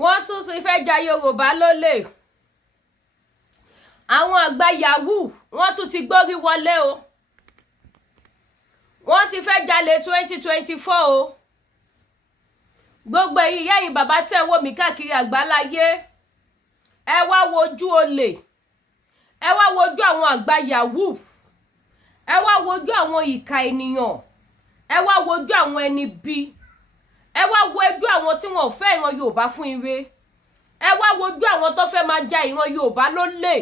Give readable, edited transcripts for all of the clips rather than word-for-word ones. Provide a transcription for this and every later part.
wọ́n tún ti fẹ́ ja Yorùbá lólè. Àwọn àgbà yahoo wọ́n tún ti gbórí wọlé o. Wọ́n ti fẹ́ jalè 2024 o. Gbogbo ẹ̀yin ìyá yìí bàbá tẹ́ wò mí káàkiri àgbáláyé. Ẹ wá wojú olè. Ẹ wá wojú àwọn àgbà yahoo. Ẹ wá wojú àwọn ìkà ènìyàn. Ẹ wá wojú àwọn ẹni bí. Ẹ wá wojú àwọn tí wọn ò fẹ́ ìran Yorùbá fún ire. Ẹ wá wojú àwọn tó fẹ́ máa ja ìran Yorùbá lólè.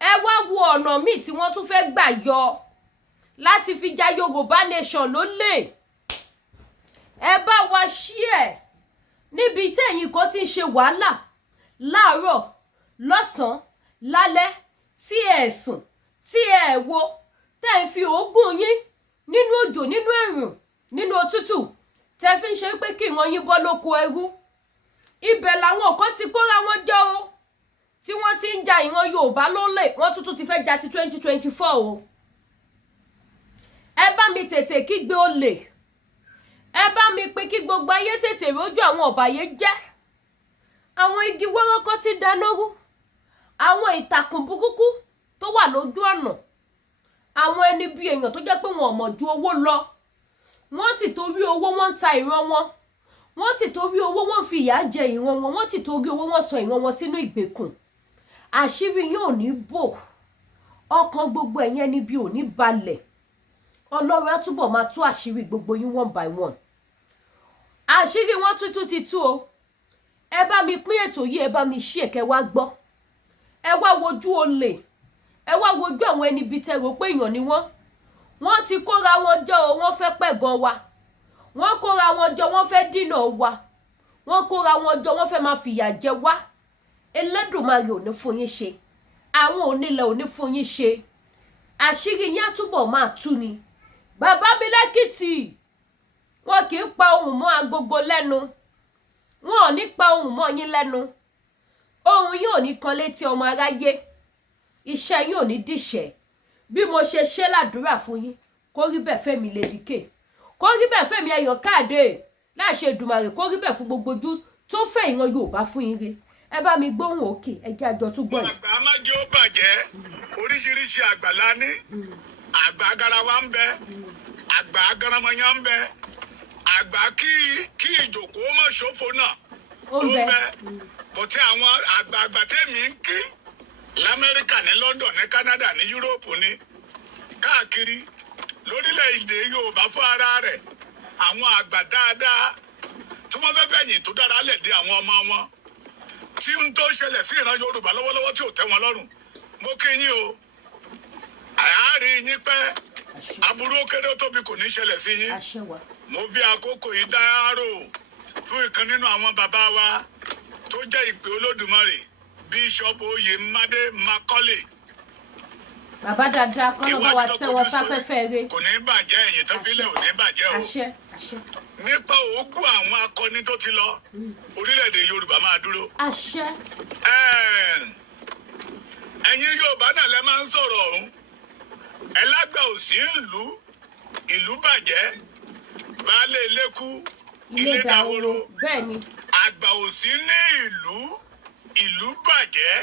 Ẹ wá wo ọ̀nà míì tí wọ́n tún fẹ́ gbà yọ láti fi ja Yorùbá nation lólè. Ẹ bá wa share níbi tí ẹ̀yin kan ti ń ṣe wàhálà láàárọ̀ lọ́sàn-án lálẹ́ tí ẹ sùn tí ẹ wo tẹ́ ń fi òógùn yín nínú òjò nínú ẹ̀rùn nínú òtútù tẹ́ fi ń ṣe pé kí ìran yín bọ́ lóko ẹrú. Ibẹ̀ làwọn kan ti kóra wọn jọ o tí wọ́n ti ń ja ìran Yorùbá lólè. Wọ́n tuntun ti fẹ́ ja ti 2024 o. Ẹ bá mi tètè kígbe olè. Ẹ bá mi pé kí gbogbo ayé tètè rójú àwọn ọ̀bàyéjẹ́. Àwọn igi wọ́rọ́kọ́ ti dáná rú. Àwọn ìtàkùn burúkú tó wà lójú ọ̀nà. Àwọn ẹni bí èèyàn tó jẹ́ pé wọn ò mọ̀ ju owó lọ. Wọ́n ti torí owó wọ́n ń ta ìran wọn. Wọ́n ti torí owó wọ́n fi ìyà jẹ ìran wọn. Wọ́n ti torí owó wọ́n sọ ìran wọn sínú ìgbèkùn. Àṣírí yín ò ní bò. Ọkàn gbogbo ẹ̀yin ẹni bí ò ní balẹ̀. Ọlọ́run á túbọ̀ máa tú àṣírí gbogbo yín one by one. Àṣírí wọn tuntun ti tú o. Ẹ bá mi pín ètò yìí, ẹ bá mi share kẹ́ wá gbọ́. Ẹ wá wojú olè. Ẹ wá wojú àwọn ẹni bí tẹ́ rò pé èèyàn ni wọ́n. Wọ́n ti kóra wọn jọ o, wọ́n fẹ́ pẹ̀gàn wa. Wọ́n kóra wọn jọ, wọ́n fẹ́ dínà wa. Wọ́n kóra wọn jọ, wọ́n fẹ́ máa fìyà jẹ wá. Elédùmarè ò ní fún yín ṣe. Àwọn onílẹ̀ ò ní fún yín ṣe. Àṣírí yín á túbọ̀ máa tú ni. Bàbá mi lẹ́kìtì. Wọn kì í pa ohùn mọ́ agogo lẹ́nu. Wọn ò ní pa ohùn mọ́ yín lẹ́nu. Ohùn yín ò ní kan létí ọmọ aráyé. Iṣẹ́ yín ò ní dìṣẹ́. Bí mo ṣe ṣe ládùúrà fún yín, kó rí bẹ́ẹ̀ fẹ́mi Lédìkè. Kó rí bẹ́ẹ̀ fẹ́mi Ayọ̀ Káàdé. Láṣẹ Èdùmàrè kó rí bẹ́ẹ̀ fún gbogbo ojú tó fẹ́ ìran Yorùbá fún ire. Ẹ bá mi gbóhùn òkè, ẹ jẹ́ àjọ tún gbọ́ yìí. Àgbà má jẹ́ ó bàjẹ́. Oríṣiríṣi àgbà la ní. Àgbà agarawa ń bẹ. Àgbà agaramanya ń bẹ. Àgbà kí ìjòkó má ṣòfò náà. Ó bẹ. Bọ̀tí àwọn àgbààgbà tẹ̀mí ń kí l'Amẹ́ríkà ní London ní Canada ní Europe ní káàkiri lórílẹ̀‐èdè Yorùbá fún ara rẹ̀. Àwọn àgbà dáadáa tí wọ́n fẹ́ fẹ̀yìn tó dára lẹ̀ dé àwọn ọmọ wọn. Tí ń tó ṣẹlẹ̀ sí ìran Yorùbá lọ́wọ́lọ́wọ́ tí ò tẹ́ wọn lọ́rùn. Mo kí yín o. Àárín yín pẹ́. Aburú ó kéré ó tóbi kò ní ṣẹlẹ̀ sí yín. Mo fi àkókò yìí dárò fún ìkan nínú àwọn bàbá wa tó jẹ́ ìpè Olódùmarè Bíṣọ́ọ̀bù Oyèmádé Macaulay. Bàbá dáadáa kọ́ ló bá wa tẹ́wọ́ sáfẹ́fẹ́ rẹ̀. Kò ní bàjẹ́, ẹ̀yìn tó fi lẹ̀ ò ní bàjẹ́ o. Àṣẹ, àṣẹ. Nípa òógùn àwọn akọni tó ti lọ, orílẹ̀-èdè Yorùbá máa dúró. Àṣẹ. Ẹ̀yin Yorùbá náà lẹ máa ń sọ̀rọ̀ ọ̀hún. Ẹlágbà òsì ìlú bàjẹ́. Baálé ilé kú, ilé dahoro. Bẹ́ẹ̀ni. Àgbà òsì ní ìlú bàjẹ́.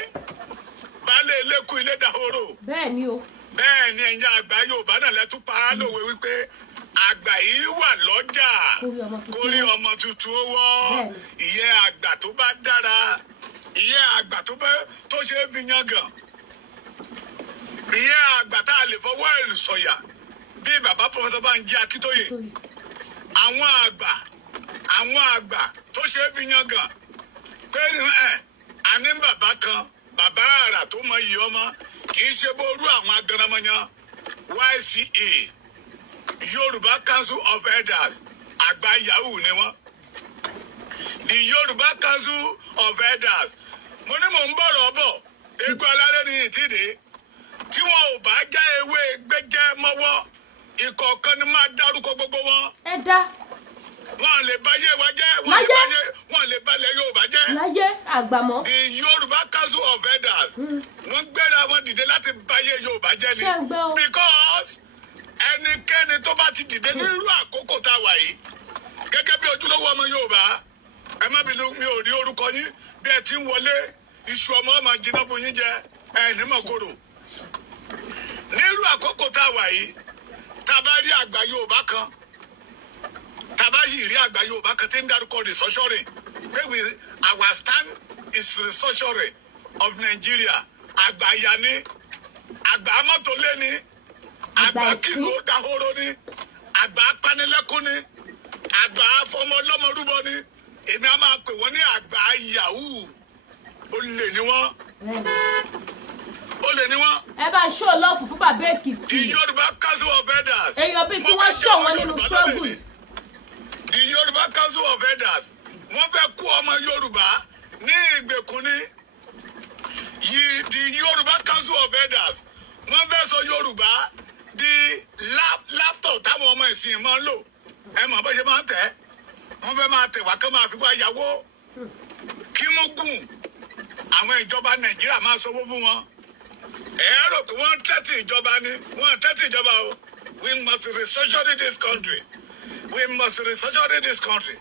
Baálé ilé kú, ilé dahoro. Bẹ́ẹ̀ni o. Bẹ́ẹ̀ni ẹ̀yin àgbà Yorùbá náà lẹ́tún pa á lòwe wípé àgbà yìí wà lọ́jà kórí ọmọ tuntun ó wọ́. Ìyẹn àgbà tó bá dára. Ìyẹn àgbà tó ṣe é fi yangàn. Ìyẹn àgbà tá a lè fọwọ́ ẹ̀rù sọ̀yà bí bàbá Pọfẹ́sọ̀ Bánjí Akíntóyè. Àwọn àgbà tó ṣe é fi yangàn pé a ní bàbá kan bàbá àrà tó mọ iyì ọmọ kì í ṣe bórú àwọn agaramanyan YCA Yorùbá Council of Elders àgbà yahoo ni wọ́n. The Yorùbá Council of Elders mo ní mò ń bọ̀rọ̀ bọ̀ eégún aláré ní ìtìdí tí wọn ò bá já ewé gbẹ́jẹ́ mọ́wọ́ ìkọ̀ọ̀kan ni máa dárúkọ gbogbo wọn. Ẹ dá. Wọ́n lè báyé wa jẹ́, wọ́n lè balẹ̀ Yorùbá jẹ́. Láyé àgbàmọ́. The Yorùbá Council of Elders wọ́n gbéra wọn dìde láti báyé Yorùbá jẹ́ ni. Because ẹnikẹ́ni tó bá ti dìde nírú àkókò tá a wà yìí gẹ́gẹ́ bí ojúlówó ọmọ Yorùbá ẹ má bínú mi ò rí orúkọ yín bí ẹ ti ń wọlé iṣu ọmọ ọmọ jiná fún yín jẹ ẹ ní mọ̀kòrò nírú àkókò tá a wà yìí tá a bá rí àgbà Yorùbá kan tá a bá yìí rí àgbà Yorùbá kan tí ń dárúkọ restructuring pé our stand is restructuring of Nigeria àgbà ya ni àgbà mọ́tòlé ni àgbà kíló dahoro ni àgbà apanilẹ́kún ni àgbà afọmọlọ́mọrúbọ ni èmi á máa pè wọ́n ní àgbà yahoo olè ni wọ́n olè ni wọ́n. ẹ bá ṣó lọ́ọ̀fù fún bàbá Èkìtì. the Yorùbá Council of Elders. èèyàn bíi tí wọ́n ṣọ̀ wọ́n nínú struggle. the Yorùbá Council of Elders wọ́n fẹ́ kó ọmọ Yorùbá ní ìgbèkùn ni the Yorùbá Council of Elders wọ́n fẹ́ sọ Yorùbá di laptop táwọn ọmọ ìsìn máa ń lò ẹ mọ̀ bó ṣe máa ń tẹ̀ wọ́n fẹ́ máa tẹ̀ wá kán máa fi wá yàwó kí mú gùn àwọn ìjọba Nàìjíríà máa sanwó fún wọn ẹ rò pé wọ́n tẹ́tí ìjọba ni wọ́n tẹ́tí ìjọba o we must restructure this country we must restructure this country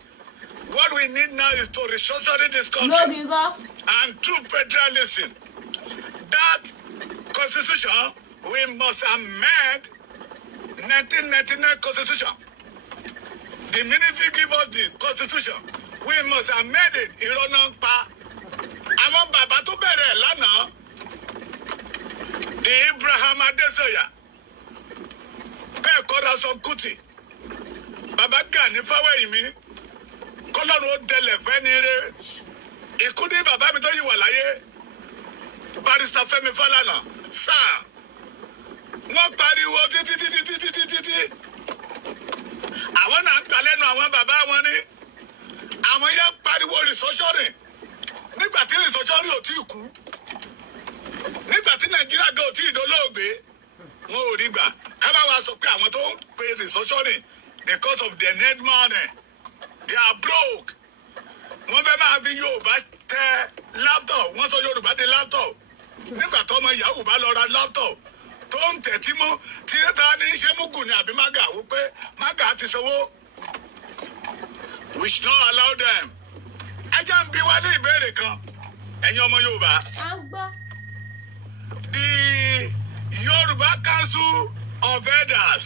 what we need now is to restructure this country and through federalism that constitution we must amend 1999 constitution. The ministry give us the constitution. We must amend it. Ìrọ̀nà pa. Àwọn bàbá tó bẹ̀rẹ̀ lánàá. The Abraham Adesoya. Bẹ́ẹ̀ kọ́ra sọ Kuti. Bàbá Gani Fáwẹ́yìnmí. Kọ́lọ́run ó dẹlẹ̀ fẹ́ ní eré. Ìkúdí bàbá mi tó yìí wà láyé. Barrister Fẹ́mi Fálànà. Sáà. Wọ́n pariwo títí. Àwọn náà ń gbà lẹ́nu àwọn bàbá wọn ni. Àwọn yẹn pariwo restructuring. Nígbà tí restructuring ò tí ì kú. Nígbà tí Nàìjíríà gan ò tí ì dolóògbé. Wọn ò rí gbà. Kábà wa sọ pé àwọn tó ń pe restructuring because of their net money. They are broke. Wọ́n fẹ́ máa fi Yorùbá tẹ laptop. Wọ́n sọ Yorùbá di laptop. Nígbà tó ọmọ Yahoo bá lọ ra laptop. Tó ń tẹ̀tí mú tí ta ní ṣé mugu ni àbí maga wò pé maga ti sanwó. We should not allow them. Ẹ jẹ́ ń bi wá ní ìbéèrè kan ẹ̀yin ọmọ Yorùbá. À ń gbọ́. The Yorùbá Council of Elders.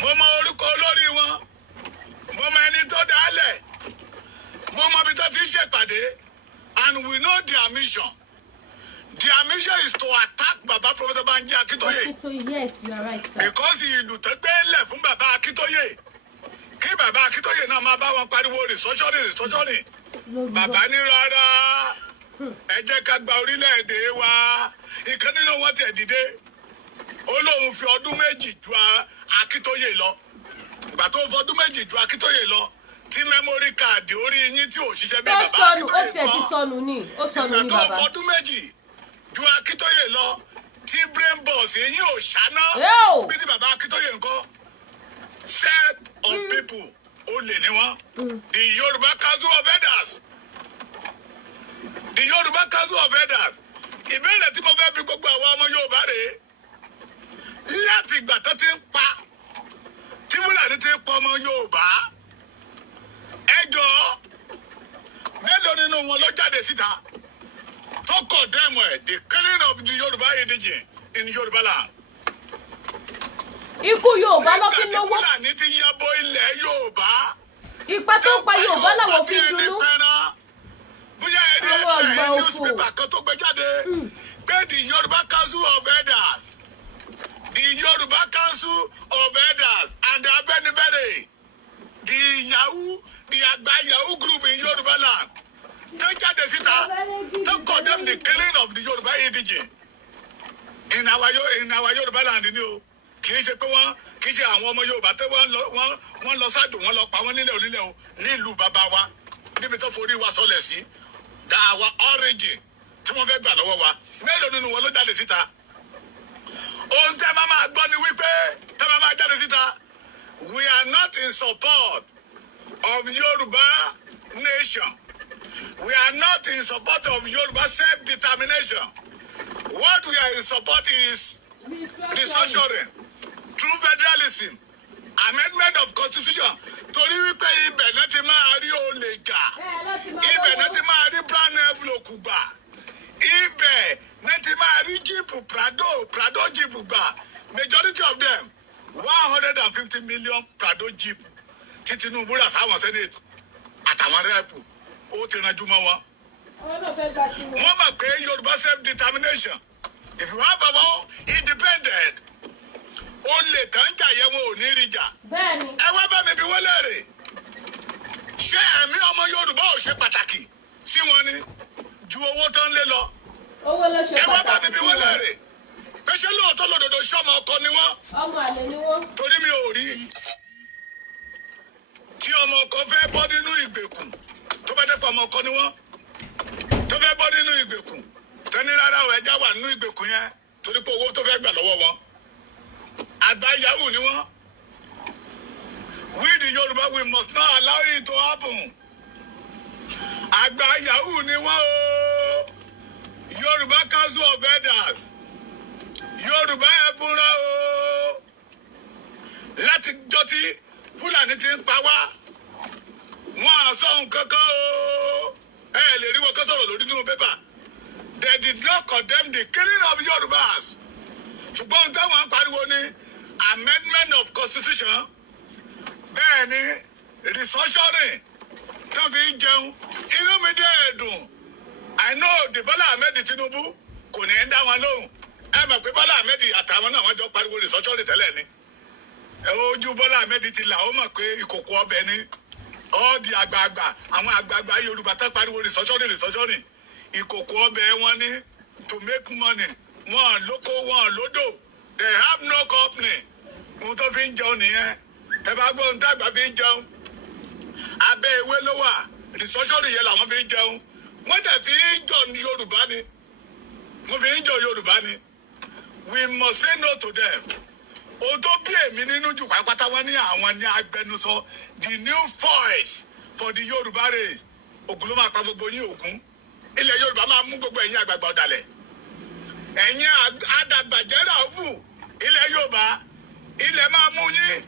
Mo mọ orúkọ olórí wọn. Mo mọ ẹni tó dálẹ̀. Mo mọ ibi tó ti ṣèpàdé. And we know their mission. Their mission is to attack Baba Professor Banji Akintoye. Yes, you are right, sir. Because ìlú tó gbé lẹ̀ fún Baba Akintoye. Kí Baba Akintoye náà máa bá wọn pariwo restructuring. Bàbá ní rárá. Ẹ jẹ́ ká gba orílẹ̀-èdè wa. Ìkan nínú wọn tẹ̀ dìde. Ó lóun fi ọdún méjì ju Akintoye lọ. Ìgbà tó fi ọdún méjì ju Akintoye lọ. Tí memory card orí yín tí ò ṣiṣẹ́ bí Baba Akintoye kọ́. Ó tiẹ̀ ti sọnù ni. Ó sọnù ni bàbá. Ìgbà tó fi ọdún méjì ju Akintoye lọ tí brain boss yìí ò ṣáná bí ti Baba Akintoye nǹkan set of people ó lè ní wọn. The Yorùbá Council of Elders. The Yorùbá Council of Elders. Ìbéèrè tí mo fẹ́ bi gbogbo àwọn ọmọ Yorùbá rèé láti ìgbà tó ti ń pa tí Fúlàní ti ń pa ọmọ Yorùbá ẹ jọ̀ọ́ mélòó nínú wọn ló jáde síta to condemn the killing of the Yorùbá indigene in Yorùbá land. Ikú Yorùbá ló fi lówó. Nígbà tí Fúlàní ti yabo ilẹ̀ Yorùbá. Ipa tó ń pa Yorùbá làwọn fi dúró. Bóyá ẹni ẹ̀ṣẹ̀ newspaper kan tó gbé jáde pé the Yorùbá Council of Elders. The Yorùbá Council of Elders and the Afenifere. The Àgbà Yahoo group in Yorùbá land. They jáde síta to condemn the killing of the Yorùbá indigene in our Yorùbá land ni o. Kì í ṣe pé kì í ṣe àwọn ọmọ Yorùbá tí wọ́n lọ sáàdù wọ́n lọ pa wọ́n nílẹ̀ onílẹ̀ o nílùú bàbá wa níbi tó forí wa sọlẹ̀ sí our origin tí wọ́n fẹ́ gbà lọ́wọ́ wa mélòó nínú wọn ló jáde síta. Ohun tẹ́ máa gbọ́ ni wípé tẹ́ máa jáde síta we are not in support of Yorùbá nation. We are not in support of Yoruba self-determination. What we are in support is restructuring through federalism, amendment of constitution. Torí wípé ibẹ̀ náà ti máa rí jíìpù gbà ibẹ̀ ní ti máa rí jíìpù Prado jíìpù gbà majority of them 150 million Prado jíìpù tí Tinubu rà sáwọn senate àtàwọn rẹ́ẹ̀pù ó ti ranjú mọ́ wọn. wọ́n mọ̀ pé Yorùbá self-determination if you have our independent ó lè tán jà yẹn wọn ò ní rí jà. ẹ wá bá mi bí wọ́n léèrè ṣé ẹ̀mí ọmọ Yorùbá ò ṣe pàtàkì sí wọn ni ju owó tán lé lọ. ẹ wá bá mi bí wọ́n léèrè pé ṣé lóòótọ́ lòdòdó ṣọ́mọ ọkọ ni wọ́n. ọmọ àlè ni wọ́n. torí mi ò rí tí ọmọ ọkọ fẹ́ bọ́ nínú ìgbèkùn tó bá dẹ́pọ̀ ọmọ ọkọ ni wọ́n tó fẹ́ bọ́ nínú ìgbèkùn tẹ́ni rárá ọ̀ ẹja wà nínú ìgbèkùn yẹn torí pé owó tó fẹ́ gbà lọ́wọ́ wọn àgbà yahoo ni wọ́n. We the Yoruba we must not allow it to happen. àgbà yahoo ni wọ́n o Yorùbá Council of Elders Yorùbá ẹ̀fúnra o láti jọ́ tí Fúlàní ti ń pa wá wọn à sọ nǹkan kan o ẹ lè rí wọn kó sọ̀rọ̀ lórí nínú pépà. They did not condemn the killing of Yorùbás ṣùgbọ́n táwọn pariwo ní amendment of constitution bẹ́ẹ̀ ni restructuring tó fi ń jẹun inú mi dé ẹ̀dùn I know the Bọ́lá Ahmed Tinubu kò ní í dá wọn lóhùn ẹ mọ̀ pé Bọ́lá Ahmed àtàwọn náà wọ́n jọ pariwo restructuring tẹ́lẹ̀ ni ojú Bọ́lá Ahmed ti là ó mọ̀ pé ìkòkò ọbẹ̀ ni all the àgbààgbà àwọn àgbààgbà Yorùbá tó pariwo restructuring ìkòkò ọbẹ̀ wọn ní to make money wọn lóko wọn lódò they have no company ohun tó fi ń jẹun nìyẹn ẹ bá gbọ́ ohun tó àgbà fi ń jẹun abẹ́ ewé ló wà restructuring yẹn làwọn fi ń jẹun wọ́n dẹ̀ fi ń jọ Yorùbá ni wọ́n fi ń jọ Yorùbá ni we must say no to them. ohun tó bí èmi nínú jù pátápátá wọn ní àwọn ní agbẹnusọ the new voice for the Yorùbá race Ògún ló máa pa gbogbo yín Ògún ilẹ̀ Yorùbá máa mú gbogbo ẹ̀yin àgbààgbà ọ̀dàlẹ̀ ẹ̀yin àdàgbàjẹ́rà òfù ilẹ̀ Yorùbá ilẹ̀ máa mú yín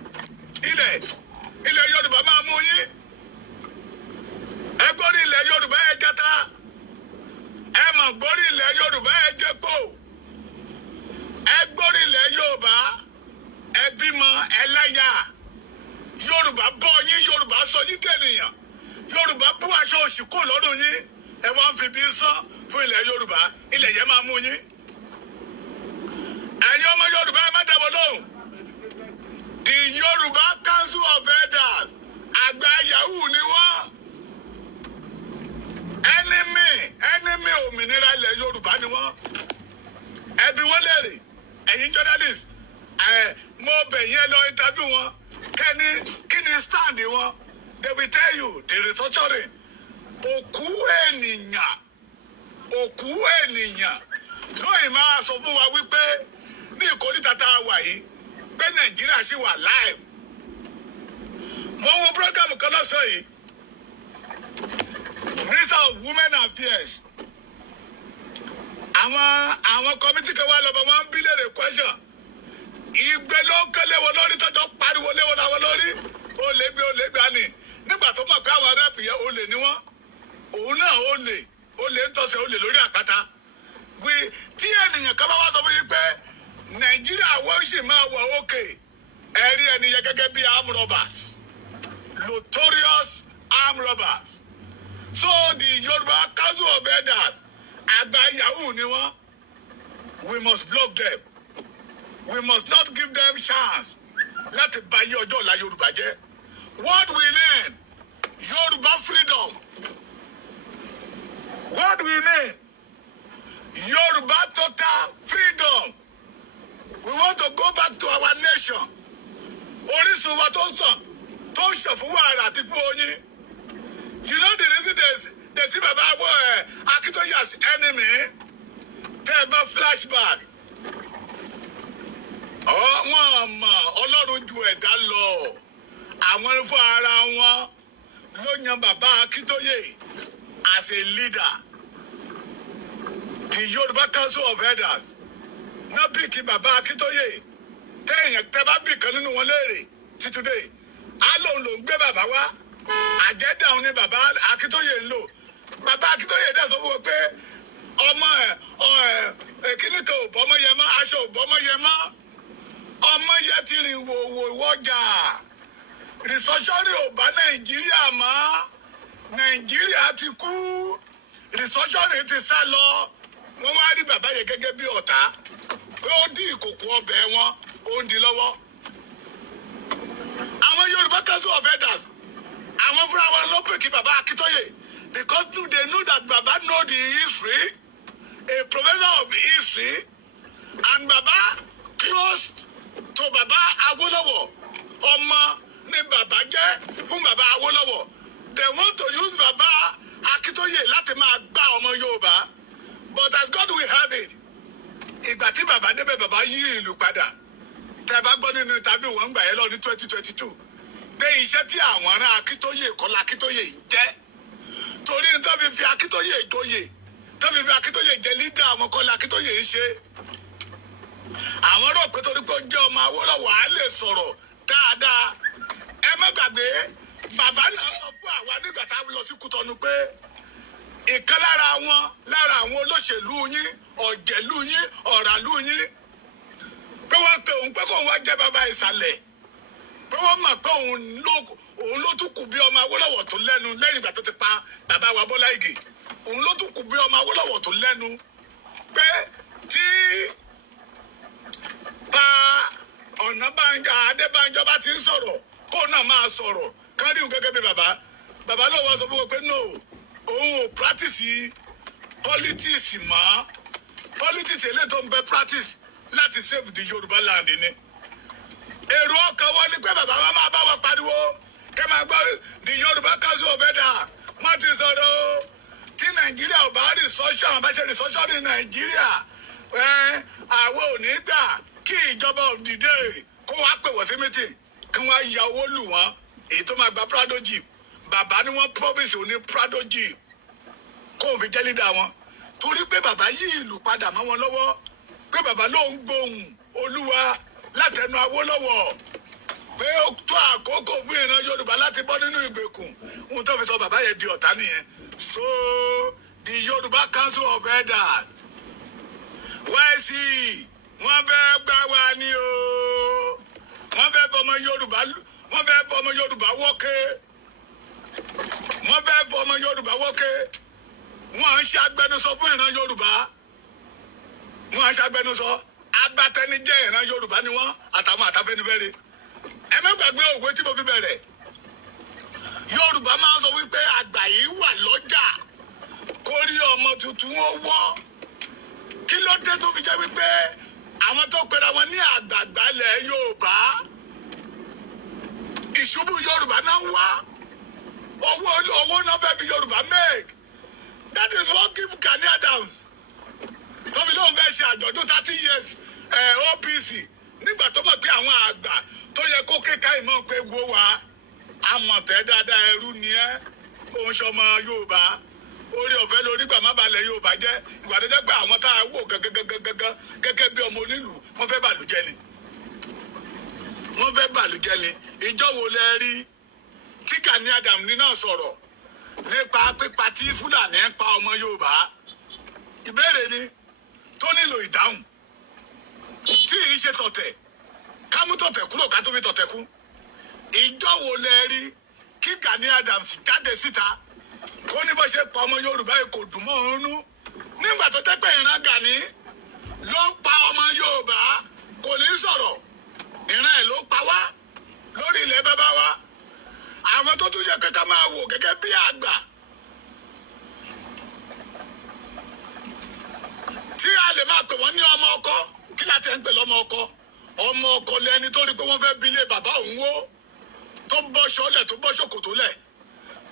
ilẹ̀ Yorùbá máa mú yín ẹ gbórí ilẹ̀ Yorùbá ẹ jata ẹ mọ̀ gbórí ilẹ̀ Yorùbá ẹ jẹ́pọ̀ ẹ gbórí ilẹ̀ Yorùbá ẹ bímọ ẹ láyà Yorùbá bọ́ yín Yorùbá sọ yín dènìyàn Yorùbá bú aṣọ òṣì kò lọ́dún yín ẹ wá ń fi bí sán fún ilẹ̀ Yorùbá ilẹ̀ yẹn máa mú yín ẹ̀yin ọmọ Yorùbá ẹ má dáwọ́ lóhùn the Yorùbá Council of Elders àgbà yahoo ni wọ́n enemy òmìnira ilẹ̀ Yorùbá ni wọ́n ẹbí wọ́n léèrè ẹ̀yin journalist mo bẹ̀ yín lọ interview wọn kí ni stand wọn they will tell you the restructuring òkú ènìyàn lóyìn máa sọ fún wa wípé ní ìkórìtà tá a wà yìí pé Nàìjíríà sì wà live mo wo program kan lọ́sọ̀ yìí Minister of Women Affairs àwọn committee kan wà lọ́bọ̀ wọ́n ń bí léèrè question ìgbé ló ń kélé wọn lórí tọ́jọ́ pariwo lé wọn láwọn lórí ó lè gbé àní nígbà tó mọ̀ pé àwọn rẹ́pù yẹn ó lè ní wọ́n òun náà ó lè ń tọ́sẹ̀ ó lè lórí àpáta wí tí ènìyàn kan bá wá sọ fún yín pé Nàìjíríà wọ́n sì máa wọ̀ òkè ẹ̀rí ẹnìyẹn gẹ́gẹ́ bí armed robbers notorious armed robbers so the Yorùbá Council of Elders àgbà yahoo ni wọ́n we must block them we must not give them chance láti bà yí ọjọ́ ọ̀la Yorùbá jẹ́ what we need Yorùbá freedom what we need Yorùbá total freedom we want to go back to our nation orísun wa tó ń sàn tó ń ṣàn fún wàrà àti fún oyin you know the reason they see baba Akintoye as enemy tẹ́ ẹ bá flashback wọ́n mọ̀ Ọlọ́run ju ẹ̀dá lọ àwọn fún ara wọn ló yan bàbá Akintoye as a leader the Yorùbá Council of Elders náà bí kí bàbá Akintoye tẹ́ bá bí kan nínú wọn léèrè tí today á lòun ló ń gbé bàbá wá àjẹ́dá òun ni bàbá Akintoye ń lò bàbá Akíntóyè dẹ̀ sọ fún wọn pé ọmọ kíní kan ò bọ́mọ yẹ mọ́ aṣọ ò bọ́mọ yẹ mọ́ ọmọ yẹ ti rìn wòwò wọ́jà rìsọ́ṣọ́rì ò bá Nàìjíríà mọ́ Nàìjíríà ti kú rìsọ́ṣọ́rì ti sá lọ wọ́n wá rí bàbá yẹn gẹ́gẹ́ bí ọ̀tá pé ó dín ìkòkò ọbẹ̀ wọn ó ń di lọ́wọ́ àwọn Yorùbá Council of Elders àwọn fúnra wọn ló pè kí bàbá Akíntóyè because they knew that baba know the history a professor of history and baba close to baba Awólọ́wọ̀ ọmọ ni baba jẹ́ fún baba Awólọ́wọ̀ they want to use baba Akíntóyè láti máa gbá ọmọ Yorùbá but as God will have it ìgbà tí baba débẹ̀ baba yí ìlú padà tẹ́ bá gbọ́ nínú tàbí wọn gbà yẹn lọ ní 2022 pé iṣẹ́ tí àwọn ará Akíntóyè kọ́lá Akíntóyè ń jẹ́ torí tó fi Akíntóyè joyè tó fi Akíntóyè jẹ lídà àwọn kọ́lá Akíntóyè ń ṣe àwọn rò pé torí pé ó jẹ́ ọmọ Awólọ́wọ̀ á lè sọ̀rọ̀ dáadáa ẹ má gbàgbé bàbá náà sọ fún àwa nígbà tá a lọ sí Kútọ́nù pé ìkan lára àwọn olóṣèlú yín ọ̀jẹ̀lú yín ọ̀ràlú yín pé wọ́n pe òun pé kóun wá jẹ́ bàbá ìsàlẹ̀ pé wọ́n mọ̀ pé òun ló tún kù bí ọmọ Awólọ́wọ̀ tó lẹ́nu lẹ́yìn ìgbà tó ti pa bàbá wa Bọ́lá Ìgè òun ló tún kù bí ọmọ Awólọ́wọ̀ tó lẹ́nu pé tí pa Adébánjọ bá ti ń sọ̀rọ̀ kó náà máa sọ̀rọ̀ kárí òun gẹ́gẹ́ bí bàbá ló wá sọ fún wọn pé no òun ò practice politics mọ́ politics eléyìí tó ń bẹ practice láti save the Yorùbá land ni èrò ọkàn wọn ni pé bàbá wa máa bá wọn pariwo kẹ́ máa gbọ́ the Yorùbá Council of Elders wọ́n ti sọ̀rọ̀ o tí Nàìjíríà ò bá rìsọ́ṣọ̀ bá ṣe rìsọ́ṣọ̀ ní Nàìjíríà àwọn ò ní gbà kí ìjọba òdìdé kó wá pè wọ́n sí meeting kí wọ́n ya owó lù wọ́n èyí tó máa gba Prado jeep bàbá ni wọ́n promise òní Prado jeep kó o fi jẹ́ leader wọn torí pé bàbá yí ìlú padà mọ́ wọn lọ́wọ́ pé bàbá ló ń gbóhùn Olúwa látẹnu Awólọ́wọ̀ pé ó tó àkókò fún ìran Yorùbá láti bọ́ nínú ìgbèkùn ohun tó fi sọ bàbá yẹn di ọ̀tá nìyẹn so the Yorùbá Council of Elders YC wọ́n fẹ́ gbá wa ni o wọ́n fẹ́ fọmọ Yorùbá wọ́kẹ́ wọ́n fẹ́ fọmọ Yorùbá wọ́kẹ́ wọ́n ń ṣe agbẹnusọ fún ìran Yorùbá wọ́n ń ṣe agbẹnusọ abatẹnijẹ́ ìran Yorùbá ni wọ́n àtàwọn àtàfẹnifẹre ẹ má gbàgbé òwe tí mo fi bẹ̀rẹ̀ Yorùbá máa ń sọ wípé àgbà yìí wà lọ́jà kó rí ọmọ tuntun ó wọ́ kí ló dé tó fi jẹ́ wípé àwọn tó pera wọn ní àgbààgbà ilẹ̀ Yorùbá ìṣubú Yorùbá náà ń wá owó náà fẹ́ fi Yorùbá make that is what give Gani Adams tóbi lóun fẹ́ ṣe àjọ̀dún 30 years OPC nígbà tó mọ̀ pé àwọn àgbà tó yẹ kó kéka ìmọ̀ pé wo wa àmọ̀tẹ́ dáadáa ẹrú ni ẹ́ òun ṣọmọ Yorùbá orí ọ̀fẹ́ lórí gbà má balẹ̀ Yorùbá jẹ́ ìgbà tó jẹ́ pé àwọn tá a wò gẹ́gẹ́ bí ọmọ onílù wọ́n fẹ́ bàlújẹ́ ni ìjọ wo lẹ rí tí Gani Adams ní náà sọ̀rọ̀ nípa pípa tí Fúlàní ń pa ọmọ Yorùbá ìbéèrè ni tó nílò ìdáhùn tí ì ṣe tọ̀tẹ̀ ká mú tọ̀tẹ̀ kúrò ká tó fi tọ̀tẹ̀ kú ìjọ wo lẹ rí kí Gani Adams jáde síta kó ní bó ṣe pa ọmọ Yorùbá yìí kò dùn mọ́ òun nú nígbà tó tẹ́ pé ìran Gani ló ń pa ọmọ Yorùbá kò ní sọ̀rọ̀ ìran ẹ̀ ló pa wá lórí ilẹ̀ bàbá wa àwọn tó tún yẹ kẹ́kẹ́ máa wò gẹ́gẹ́ bí àgbà tí a lè máa pè wọ́n ní ọmọ ọkọ kí láti ẹ̀ ń pè lọ́mọ ọkọ lẹ́ni tó rí pé wọ́n fẹ́ bí ilé bàbá òun wó tó bọ́ ṣọlẹ̀ tó bọ́ ṣòkòtò lẹ̀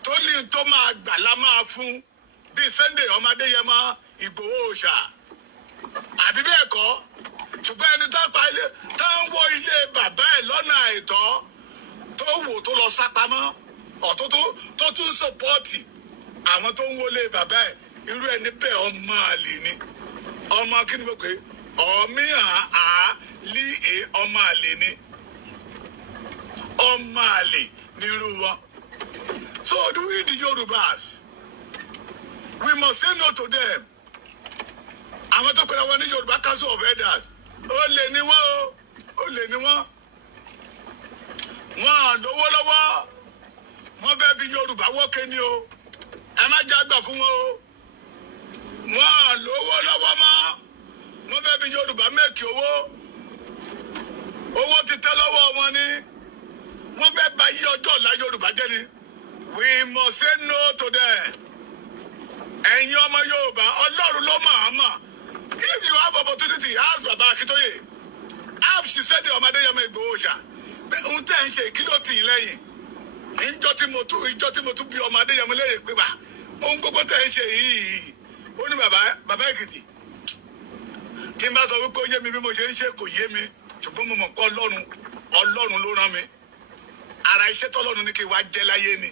tó ní tó máa gbà la máa fún bíi Sunday ọmọdé yẹn mọ́ Ìgbòho òòṣà àbí bẹ́ẹ̀ kọ́ ṣùgbọ́n ẹni tó pa ilé tó ń wó ilé bàbá ẹ̀ lọ́nà àìtọ́ tó wò tó lọ sápamọ́ ọ̀tún tó tún sọpọ́ọ̀tì àwọn tó ń wọlé bàbá ẹ̀ irú ẹni bẹ́ẹ̀ ọmọ àlè ni ọmọ kí ni mo pè ọmí lí ọmọ àlè ni ọmọ àlè ní irú wọn. So do we the Yorùbás We must say no to them. Àwọn tó pera wọn ní Yorùbá Council of Elders. Olè ni wọ́n o. Olè ni wọ́n. Wọ́n lówó lọ́wọ́. Wọ́n fẹ́ fi Yorùbá wọ́kẹ́ ni o. Ẹ má jágbà fún wọn o. Wọ́n lówó lọ́wọ́ mọ́. Wọ́n fẹ́ fi Yorùbá mẹ́kì owó. Owó ti tẹ́ lọ́wọ́ wọn ni. Wọ́n fẹ́ bà yí ọjọ́ ọ̀la Yorùbá jẹ́ ni. We must say no to them. Ẹ̀yin ọmọ Yorùbá, Ọlọ́run ló máa mọ̀. If you have opportunity, ask Baba Akintoye. Ask she said Ọmọ Adéyẹmọ Ìgbòho ṣá. Ohun tẹ́ ń ṣe kí ló tì í lẹ́yìn. Ìjọ tí mo tún bí Ọmọ Adéyẹmọ lẹ́yìn pé bá. Ohun gbogbo tẹ́ ń ṣe yìí. Ó ní bàbá Èkìtì. Tí n bá sọ wípé ó yé mi bí mo ṣe ń ṣe kò yé mi. Ṣùgbọ́n mo mọ̀ pé Ọlọ́run ló rán mi. Ara iṣẹ́ tọ́lọ́run ní kí wá jẹ́ láyé ni.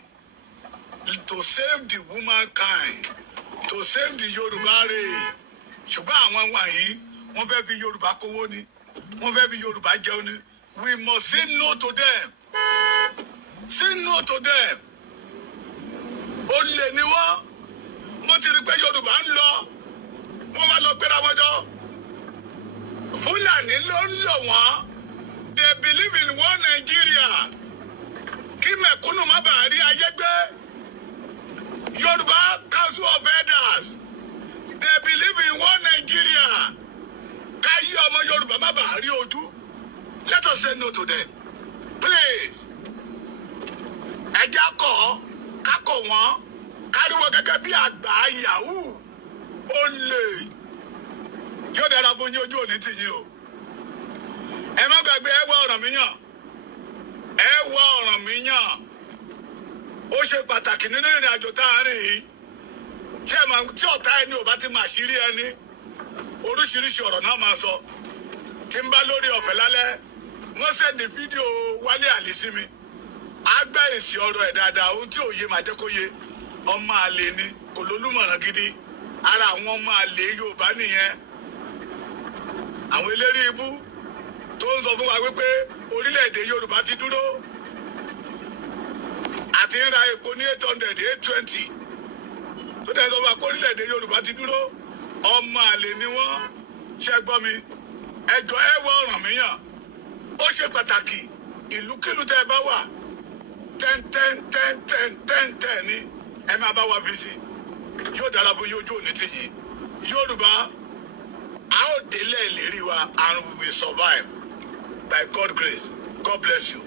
To save the womankind, to save the Yorùbá race. Ṣùgbọ́n àwọn wọ̀nyí wọ́n fẹ́ fi Yorùbá kówó ni, wọ́n fẹ́ fi Yorùbá jẹun ni. We must say no to them. Say no to them. Olè ni wọ́n. Wọ́n ti rí pé Yorùbá ń lọ. Wọ́n wá lọ gbéra wọn jọ. Fúlàní ló ń lò wọ́n. They believe in one Nigeria. Kí mẹ̀kúnnù má bàa rí ayé gbé. Yorùbá Council of Elders. They believe in one Nigeria. Káyé ọmọ Yorùbá má bàa rí ojú. Let us say no to them. Please. Ẹja kọ̀ kákọ̀ wọ́n. Káríwọ́ gẹ́gẹ́ bí àgbà Yahoo. Olè. Yóò dára fún yín ojú òní tì yín o. Ẹ má gbàgbé ẹ wá Ọ̀rànmíyàn. Ẹ wá Ọ̀rànmíyàn. Ó ṣe pàtàkì nínú ìrìn àjò tá a rìn yìí. Ṣé ẹ máa tí ọ̀tá ẹni ò bá ti máa ṣírí ẹni? Oríṣiríṣi ọ̀rọ̀ náà máa sọ. Tí ń bá lórí ọ̀fẹ́ lálẹ́, wọ́n sẹ́ndì fídíò Wálé Àlì sí mi. Á gbá èsì ọ̀rọ̀ ẹ̀ dáadáa, ohun tí òye máa jẹ́ kó yé. Ọmọ àlè ni, kò lólùmọ̀ràn gidi. Ara àwọn ọmọ àlè Yorùbá nìyẹn. Àwọn eléré ibú tó ń sọ fún wa wípé orílẹ̀-èdè Yorùbá ti dúró. Àti ń ra epo ní 800, 820. Tó dẹ̀ sọ fún wa pé orílẹ̀-èdè Yorùbá ti dúró. Ọmọ àlè ni wọ́n. Ṣé gbọ́ mi? Ẹjọ́ ẹ wọ Ọ̀rànmíyàn. Ó ṣe pàtàkì. Ìlúkílù tẹ́ ẹ bá wà. 10 ni ẹ máa bá wa fi sí. Yóò dára fún yóò jó òní tì yín. Yorùbá, a ó délẹ̀ ìlérí wa and we will survive by God's grace. God bless you.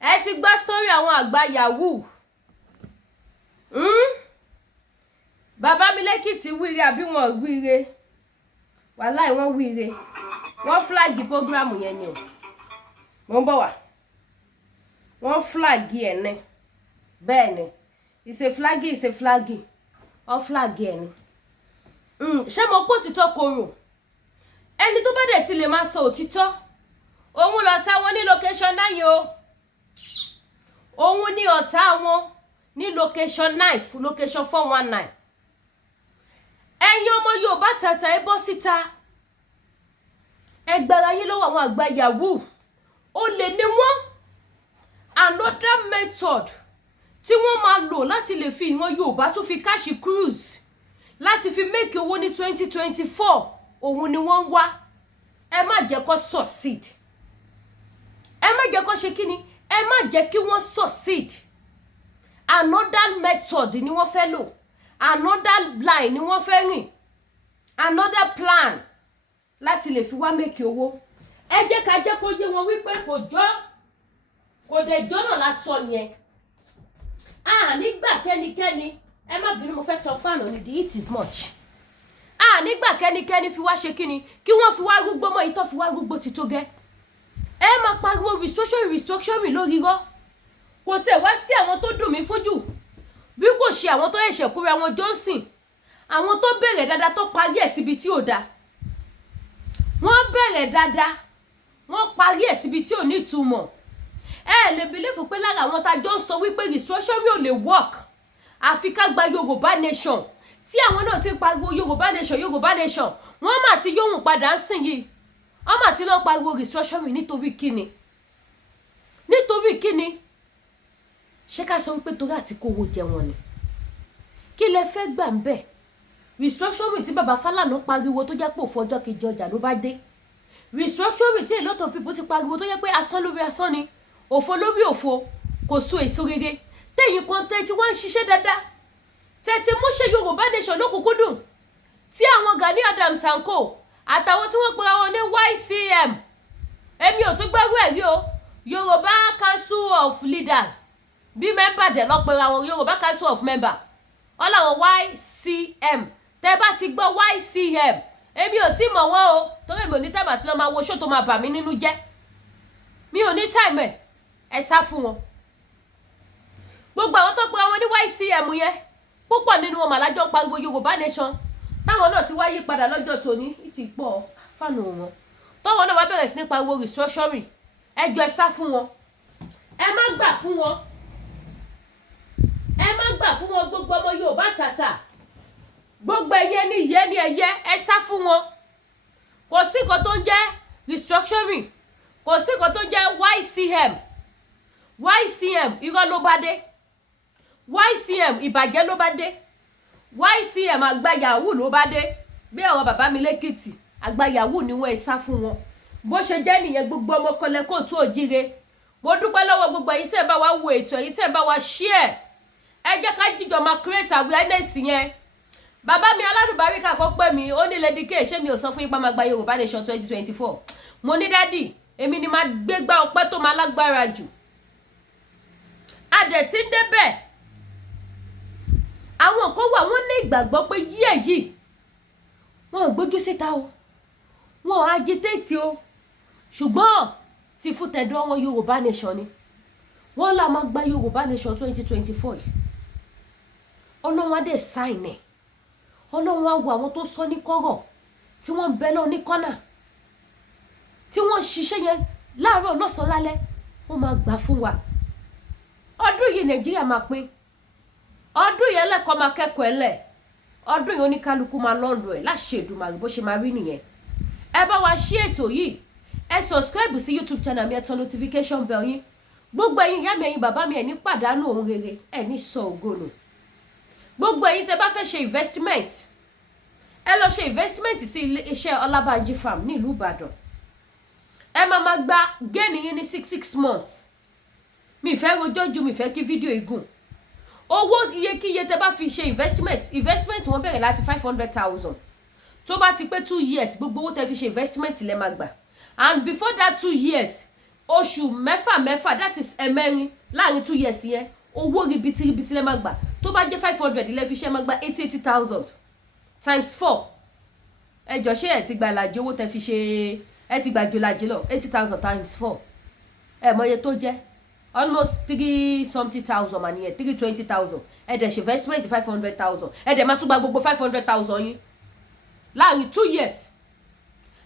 Ẹ ti gbọ́ sórí àwọn àgbà Yahoo. Bàbá mi lẹ́kìtì wíire àbí wọn wíire? Wàláì wọ́n wíire. Wọ́n flag program yẹn ni o. Mo ń bọ̀ wá. Wọ́n flag ẹ̀ ní. Bẹ́ẹ̀ ni. Ìṣe flag. Wọ́n flag ẹ̀ ní. Ṣé mo pò òtítọ́ korò? Ẹni tó bá dẹ̀ ti lè máa sọ òtítọ́. Òun lọ̀tá wọn ní location 9 o. Òun ní ọ̀tá wọn ní location 9, location 419. Ẹ̀yin ọmọ Yorùbá tàtà ẹ bọ́ síta. Ẹ gbára yín lọ́wọ́ àwọn àgbà Yahoo. Olè ni wọ́n. Another method tí wọ́n máa lò láti lè fi ìran Yorùbá tún fi cash cruise láti fi make owó ní 2024. Òun ni wọ́n ń wá. Ẹ má jẹ́ kó succeed. Ẹ má jẹ́ kó ṣe kíni? Ẹ má jẹ́ kí wọ́n succeed. Another method ni wọ́n fẹ́ lò. Another line ni wọ́n fẹ́ rìn. Another plan láti lè fi wá make owó. Ẹ jẹ́ ká jẹ́ kó yé wọn wípé kò dẹ̀ jọ́nà lásán yẹn. Nígbà kẹ́nikẹ́ni ẹ má bínú mo fẹ́ tọ fáànù ni the heat is much. nígbà kẹ́nikẹ́ni fi wá ṣe kíni kí wọ́n fi wá rúgbó mọ́ ìtọ́ fi wá rúgbó ti tó gẹ́. Ẹ máa pariwo restructuring lórí rọ́. Kò tẹ̀ wá sí àwọn tó dùn mí fún jù bí kò ṣe àwọn tó ẹ̀ṣẹ̀ kúra wọn Johnson, àwọn tó bẹ̀rẹ̀ dáadáa tó parí ẹ̀ síbi tí ò dáa. Wọ́n bẹ̀rẹ̀ dáadáa wọ́n parí ẹ̀ síbi tí ò ní ìtumọ̀. Ẹ lè believe pé lára àwọn tá jọ ń sọ wípé restructuring ò lè work àfi ká gba Yorùbá nation tí àwọn náà ti pariwo Yorùbá nation wọ́n mà ti yóhùn padà ń sìn yìí. Wọ́n mà ti lọ pariwo restructuring nítorí kíni ṣé ká sọ wípé torí àti kówó jẹ wọn ni kí lẹ fẹ́ gbà ń bẹ̀? Restructuring tí bàbá Fálànà pariwo tó jẹ́ pé òfò ọjọ́ kejì ọjà ló bá dé. Restructuring tí a lot of people ti pariwo tó jẹ́ pé asán lórí asán ni, òfò lórí òfò, kò so èso rere. Tẹ̀yìn kan tẹ́tí wọ́n ń ṣiṣẹ́ dáadáa tẹ́tí mú ṣe Yorùbá nation lókùnkúndùn tí àwọn Gani Adams and co àtàwọn tí wọ́n pera wọn ní YCM. Èmi ò tún gbẹ́rú ẹ̀ rí o. Yorùbá Council of Leaders bí member dẹ̀ lọ pera wọn Yorùbá Council of Member wọ́n làwọn YCM. Tẹ́ bá ti gbọ́ YCM èmi ò tí mọ̀ wọ́n o torí èmi ò ní time àti lọ máa wo show tó máa bà mí nínú jẹ́. Mi ò ní time ẹ sá fún wọn. Gbogbo àwọn tó pera wọn ní YCM yẹn púpọ̀ nínú wọn màlájọ́ ń pariwo Yorùbá nation táwọn náà ti wáyé padà lọ́jọ́ tòní ìtì pọ̀ fáànù wọn tọ́wọ́n náà wá bẹ̀rẹ̀ sí ní pariwo restructuring. Ẹjọ́ ẹ sá fún wọn, ẹ má gbà fún wọn, ẹ má gbà fún wọn. Gbogbo ọmọ Yorùbá tàtà gbogbo ẹyẹ ní ìyẹ́ ní ẹyẹ ẹ sá fún wọn. Kò sí nǹkan tó ń jẹ́ restructuring, kò sí nǹkan tó ń jẹ́ YCM irọ́ ló bá dé, YCM ìbàjẹ́ ló bá dé, YCM àgbà yahoo ló bá dé. Bí àwọn bàbá mi lẹ́kìtì àgbà yahoo ni wọ́n ẹ sá fún wọn. Bó ṣe jẹ́ nìyẹn gbogbo ọmọ kọlẹ̀ kó tó jíire. Mo dúpẹ́ lọ́wọ́ gbogbo ẹ̀yin tẹ́ ẹ bá wa wo ètò, ẹ̀yin tẹ́ ẹ bá wa share. Ẹ jẹ́ ká jíjọ máa create awareness yẹn. Bàbá mi aládùbáríkà kan pè mí ó ní Lady K ṣé mi ò sọ fún yín pé máa gba Yorùbá nation 2024. Mo ní dádì èmi ni máa gbégbá ọpẹ́ tó máa lágbára jù. Adẹ̀ tí ń débẹ̀ àwọn kan wà wọ́n ní ìgbàgbọ́ pé yíyẹ yìí wọn ò gbójú síta o, wọn ò agitate o, ṣùgbọ́n ti fún tẹ̀dọ̀ wọn Yorùbá nation ni. Wọ́n là máa gba Yorùbá nation 2024 yìí. Ọlọ́run á dẹ̀ sign ẹ̀. Ọlọ́run á wo àwọn tó sọ ní kọ́rọ̀ tí wọ́n ń bẹ náà ní kọ́nà tí wọ́n ṣiṣẹ́ yẹn láàárọ̀ lọ́sàn-án lálẹ́ wọ́n máa gbà fún wa. Ọdún yìí Nàìjíríà máa pín. Ọdún yẹn lẹ́kọ̀ọ́ máa kẹ́kọ̀ọ́ ẹlẹ̀. Ọdún yìí oníkálukú máa lọ́ọ̀lù ẹ̀ láṣẹ Èdùmàrè bó ṣe máa rí nìyẹn. Ẹ bá wa share ètò yìí. Ẹ subscribe sí YouTube channel mi, ẹ tan notification bell yín. Gbogbo ẹ̀yin ìyá mi ẹ̀yin bàbá mi ẹ̀ ní pàdánù ohun rere ẹ̀ ní sọ ògo nù. Gbogbo ẹ̀yin tẹ́ bá fẹ́ ṣe investment ẹ lọ ṣe investment sí iléeṣẹ́ Ọlábànjí farm ní ìlú Ìbàdàn. Ẹ máa gba gain yín ní 6 months. Mi fẹ́ rojọ́ ju mi fẹ́ kí fídíò igun. Owó iyekíye tẹ́ bá fi ṣe investment wọ́n bẹ̀rẹ̀ láti 500,000. Tó bá ti pé 2 years gbogbo owó tẹ́ fi ṣe investment lẹ máa gbà. And before that 2 years oṣù mẹ́fà that is ẹ̀mẹ́rin láàrin 2 years yẹn owó ribiti lẹ máa gbà. Tó bá jẹ́ 500 ilé fi ṣe máa gba 80,000 times 4. Ẹ jọ ṣé ẹ ti gba ìlàjì owó tẹ́ fi ṣe ẹ ti gbà jùlàjì lọ 80,000 times 4. Ẹ mọ iye tó jẹ́ almost 3-something-thousand mà nìyẹn 320,000. Ẹ dẹ̀ ṣe investment 500,000. Ẹ dẹ̀ máa tún gba gbogbo 500,000 yín láàrin 2 years.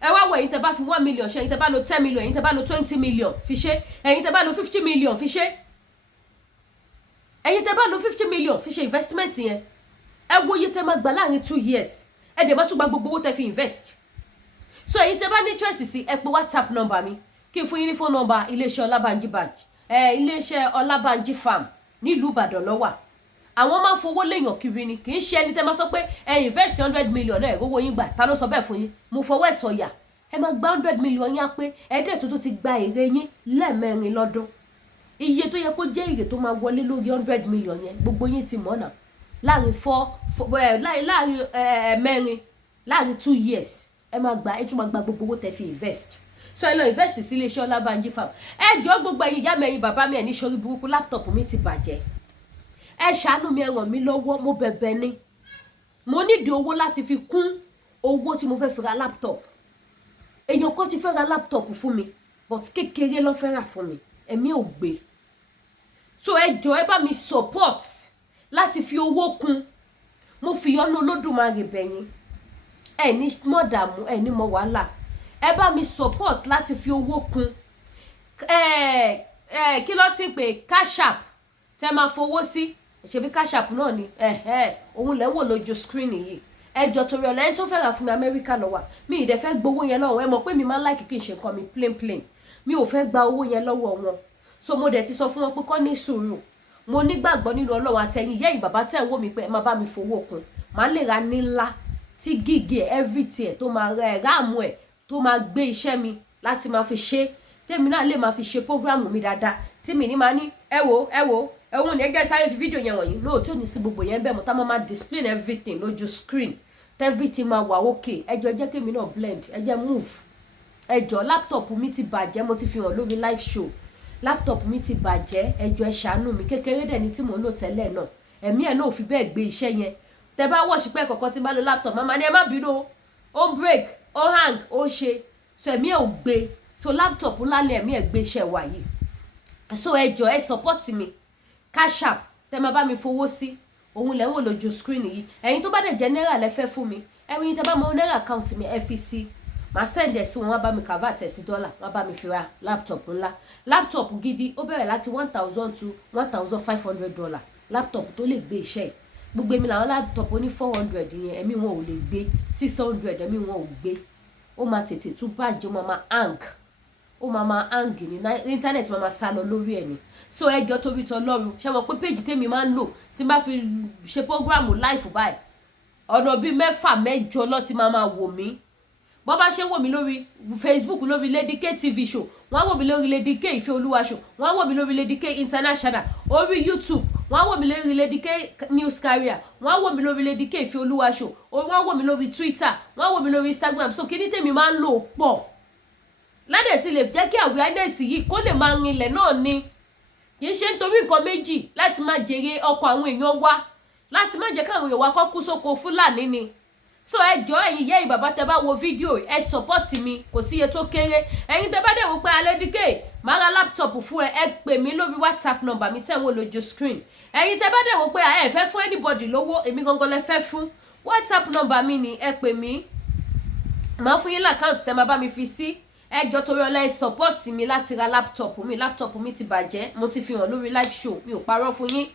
Ẹ wá wọ ẹ̀yin tẹ́ bá fi 1 million ṣe, ẹ̀yin tẹ́ bá lo 10 million, ẹ̀yin tẹ́ bá lo 20 million fi ṣe, ẹ̀yin tẹ́ bá lo 50 million fi ṣe, ẹ̀yin tẹ́ bá lo 50 million fi ṣe investment yẹn. Ẹ wo iye tẹ́ máa gbà láàrin 2 years. Ẹ dẹ̀ máa tún gba gbogbo owó tẹ́ fi invest. So ẹ̀yin tẹ́ bá ní interest sí ẹ pè WhatsApp number mi kí n fún yín ní phone number iléeṣẹ́ Ọlábànjí branch iléeṣẹ́ Ọlábànjí farm nílùú Ìbàdàn ló wà. Àwọn máa fowó léèyàn kiri ni kì í ṣe ẹni tẹ́ máa sọ pé ẹ invest 100 million ẹ rówó yín gbà. Ta ló sọ bẹ́ẹ̀ fún yín? Mo fọwọ́ ẹ̀ sọ̀yà. Ẹ máa gba 100 million yín á pé ẹ̀ẹ́dẹ̀ tó ti gba èrè yín lẹ́ẹ̀mẹ́rin lọ́dún. Iye tó yẹ kó jẹ́ èrè tó máa wọlé lórí 100 million yẹn gbogbo yín ti mọ̀ náà. Láàrin mẹ́rin láàrin 2 years ẹ máa gba ẹ tún máa gba gbogbo owó tẹ́ fi invest. So ẹ lọ invest sí iléeṣẹ́ Ọlábànjí farm. Ẹ jọ̀ọ́ gbogbo ẹ̀yin ìyá mi ẹ̀yin bàbá mi ẹ̀ ní sórí burúkú laptop mi ti bàjẹ́. Ẹ ṣàánú mi ẹ ràn mí lọ́wọ́ mo bẹ̀bẹ̀ ni. Mo nídìí owó láti fi kún owó tí mo fẹ́ fi ra laptop èèyàn kan ti fẹ́ ra laptop fún mi but kékeré ló fẹ́ rà fún mi ẹ̀mí ò gbé so ẹ jọ̀ọ́ ẹ bá mi support láti fi owó kún mo fi yọ́nú Olódùmarè bẹ̀yìn ẹ ní mọ̀ dààmú ẹ ní mọ̀ wàhálà ẹ bá mi support láti fi owó kún kí ló ti pè cash app tẹ máa fowó sí ṣebí cash app náà ni òun lẹ wò lójú screen yìí ẹ jọ̀ọ́ torí ọ̀la ẹni tó fẹ́ rà fún mi Amẹ́ríkà ló wà mi ì dẹ̀ fẹ́ gbowó yẹn lọ́wọ́ ẹ mọ̀ pé mi máa ń láìkí kí n ṣe nǹkan mi plain mi ò fẹ́ gba owó yẹn lọ́wọ́ wọn so mo dẹ̀ ti sọ fún wọn pé kọ́ ní sùúrù mo nígbàgbọ́ nínú Ọlọ́run àtẹ̀yìn yẹ́yìn bàbá tẹ̀ ń wò mí pé ẹ máa bá mi fowó kun màá lè ra ní ńlá tí gígì ẹ̀ everything tó máa ra ẹ̀ ráàmù ẹ̀ tó máa gbé iṣẹ́ mi láti máa fi ṣe tèmi náà lè máa fi ṣe prógráàmù mi dáadáa tí mi ní máa ní ẹ wo ẹ̀wọ̀n ní ẹgbẹ́ sáré fi fídíò yẹn wọ̀nyí náà tí ò ní sí gbogbo yẹn bẹ́ẹ̀ mo tá máa display everything lójú screen everything máa wà okay ẹjọ́ jẹ́ kémi náà blend ẹjẹ́ move ẹjọ́ laptop mi ti bàjẹ́ mo ti fi hàn lórí live show laptop mi ti bàjẹ́ ẹjọ́ ẹ ṣàánú mi kékeré dẹ̀ ni tí mò ń lò tẹ́lẹ̀ náà ẹ̀mí ẹ̀ náà ò fi bẹ́ẹ̀ gbé iṣẹ́ yẹn tẹ bá wọ̀ sípẹ́ kọ̀ọ̀kan tí bá lo laptop máa ní ẹ má bínú ó ń break ó hang ó ṣe so ẹ̀mí ẹ̀ ò gbé so laptop ńlá ni ẹ̀mí ẹ̀ gbé iṣẹ́ wà yìí so ẹjọ́ ẹ support mi cash app tẹ máa bá mi fowó sí òun lẹ ń wò lójú screen yìí ẹ̀yin tó bá dẹ̀ jẹ́ náírà lẹ fẹ́ fún mi ẹ̀yin tẹ bá mọ náírà account mi ẹ fi sí màá send ẹ̀ sí wọn wá bá mi convert ẹ̀ sí dọ́là wọ́n bá mi fi ra laptop ńlá laptop gidi ó bẹ̀rẹ̀ láti $1,000 to $1,500 laptop tó lè gbé iṣẹ́ gbogbo èmi làwọn laptop ó ní 400 yẹn ẹ̀mí wọn ò lè gbé 600 ẹ̀mí wọn ò gbé ó máa tètè tún bàjẹ́ ó máa hang ní internet máa sá lọ lórí ẹ̀ ni so ẹjọ́ torí tọlọ́run ṣe mọ̀ pé page tèmi máa ń lò tí n bá fi ṣe program live báyìí ọ̀nà bíi 6-8 ló ti máa wò mí bọ́ bá ṣe wò mí lórí Facebook lórí Lady K TV show wọ́n á wò mí lórí Lady K Ìfẹ́ Olúwa show wọ́n á wò mí lórí Lady K International orí YouTube wọ́n á wò mí lórí Lady K News Carrier wọ́n á wò mí lórí Lady K Ìfẹ́ Olúwa show wọ́n á wò mí lórí Twitter wọ́n á wò mí lórí Instagram so kí ni tèmi máa ń lò pọ̀ ládẹ̀ tí lè jẹ́ kí awareness yìí kó lè máa rinlẹ̀ náà ni kì í ṣe nítorí nǹkan méjì láti má jèrè ọkọ̀ àwọn èèyàn wa láti má jẹ́ káwọn èèyàn wa kọ́ kú sóko Fúlàní ni so ẹ jọ̀ọ́ ẹ̀yin yẹ́ ìbàbá tẹ bá wo fídíò ẹ support mi kò sí iye tó kéré ẹ̀yin tẹ bá dẹ̀ wò pé Lady K máa ra laptop fún ẹ pè mí lórí WhatsApp number mi tẹ̀ ń wò lójú screen ẹ̀yin tẹ bá dẹ̀ wò pé ẹ fẹ́ fún anybody lówó èmi gangan lẹ fẹ́ fún WhatsApp number mi ni ẹ pè mí máa fún yín l'account tẹ máa bá mi fi sí ẹ jọ̀ọ́ torí ọlá ẹ support mi láti ra laptop mi ti bàjẹ́ mo ti fi hàn lórí live show mi ò parọ́ fún yín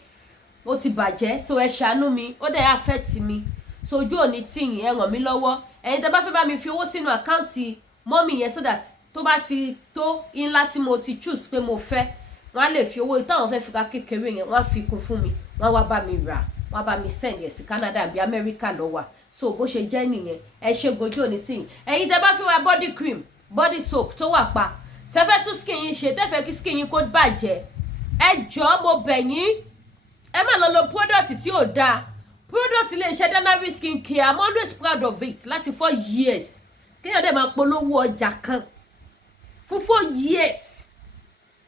ó ti bàjẹ́ so ẹ ṣàánú mi ó dẹ̀ affect mi so ojú òní tìyìn ẹ ràn mí lọ́wọ́ ẹ̀yin tẹ́ bá fẹ́ bá mi fi owó sínú àkáǹtì mọ́mì yẹn so that tó bá ti tó ńlá tí mo ti choose pé mo fẹ́ wọ́n á lè fi owó táwọn fẹ́ fi ka kékeré yẹn wọ́n á fi kún fún mi wọ́n á wá bá mi rà wọ́n á bá mi send yẹn sí Canada àbí America ló wà so bó ṣe jẹ́ nìyẹn ẹ ṣe gojú òní tìyìn ẹ̀yin tẹ́ bá fẹ́ wá body cream body soap tó wà pa tẹ́fẹ́ tún skin yín ṣe tẹ́fẹ́ kí skin yín kó bàjẹ́ ẹ jọ̀ọ́ mo bẹ̀ yín ẹ má lọ lo product tí ò dáa product ilé iṣẹ́ Danavi skin care I'm always proud of it láti 4 years kéèyàn dẹ̀ máa polówó ọjà kan fún 4 years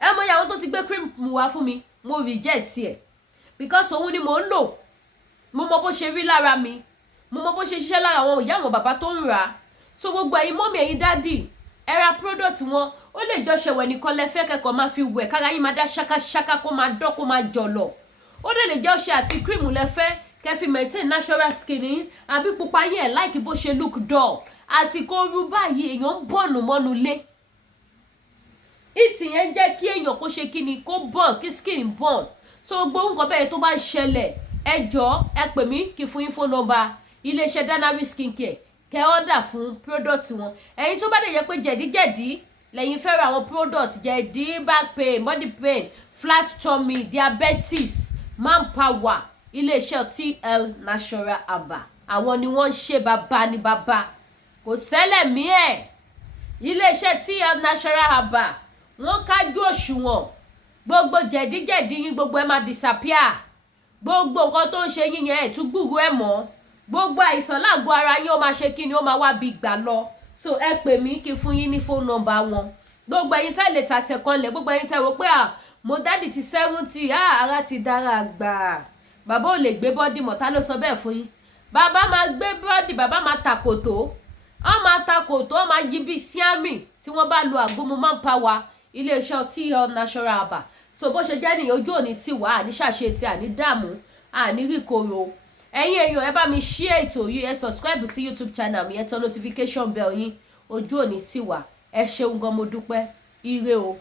ẹ mọ ìyàwó tó ti gbé cream mu wá fún mi mo reject ẹ because òun ni mò ń lò mo mọ bó ṣe rí lára mi mo mọ bó ṣe ṣiṣẹ́ lára àwọn ìyá àwọn bàbá tó ń rà á so gbogbo ẹ̀yin mọ́mì ẹ̀yin dádì ẹ ra product wọn ó lè jọ ṣẹ̀wẹ̀ nìkan lẹ fẹ́ kẹ́kọ̀ọ́ máa fi wẹ̀ kára yín máa dá ṣákáṣáká kó máa dán kó máa jọ̀lọ̀ ó lè jẹ́ ọṣẹ àti cream lẹ fẹ́ kẹ́ fi maintain natural skin yín àbí pupa yín ẹ̀ like bó ṣe look dull àsìkò ooru báyìí èèyàn ń bọ̀nù mọ́nu lé ìtì yẹn jẹ́ kí èèyàn kó ṣe kíni kó burn kí skin burn so gbogbo nǹkan bẹ́ẹ̀ tó bá ṣẹlẹ̀ ẹ jọ̀ọ́ ẹ pè mí kí fún yín phone number iléeṣẹ́ Danavi skin care kẹ́ order fún product wọn ẹ̀yin tó bá dẹ̀ yẹ pé jẹ̀díjẹ̀dí lẹ́yìn fẹ́ ra àwọn product jẹ̀dí back pain body pain flat tummy diabetes manpower iléeṣẹ́ TL Natural Aba àwọn ni wọ́n ń ṣe bàbá ní bàbá kò ṣẹlẹ̀ mí ẹ̀ iléeṣẹ́ TL Natural Aba wọ́n kájú òṣùwọ̀n gbogbo jẹ̀díjẹ̀dí yín gbogbo ẹ̀ máa disappear gbogbo nǹkan tó ń ṣe yín yẹn ẹ̀ tún gbúrú ẹ̀ mọ́ gbogbo àìsàn lágọ̀ọ́ ara yín ó máa ṣe kí ni ó máa wá bí gbà lọ so ẹ pè mí kí fún yín ní phone number wọn gbogbo ẹ̀yin tẹ́ lè tàtẹ̀ kan lẹ̀ gbogbo ẹ̀yin tẹ́ wò pé mo dádì ti 70 ara ti dára gbà bàbá ò lè gbé bọ́dì mọ̀ ta ló sọ bẹ́ẹ̀ fún yín bàbá máa gbé bọ́ọ̀dì bàbá máa takòtò wọ́n máa takòtò wọ́n máa yí bí síámì tí wọ́n bá lo àgbómo manpower iléeṣẹ́ ọtí national aba so bó ṣe jẹ́ nìyẹn ojú òní tì wá àní ṣàṣetì àní dààmú àní ríkoro ẹ̀yin èèyàn ẹ bá mi share ètò yìí ẹ subscribe sí YouTube channel mi ẹ tọ notification bell yín ojú òní tì wá ẹ ṣeun gan mo dúpẹ́ ire o.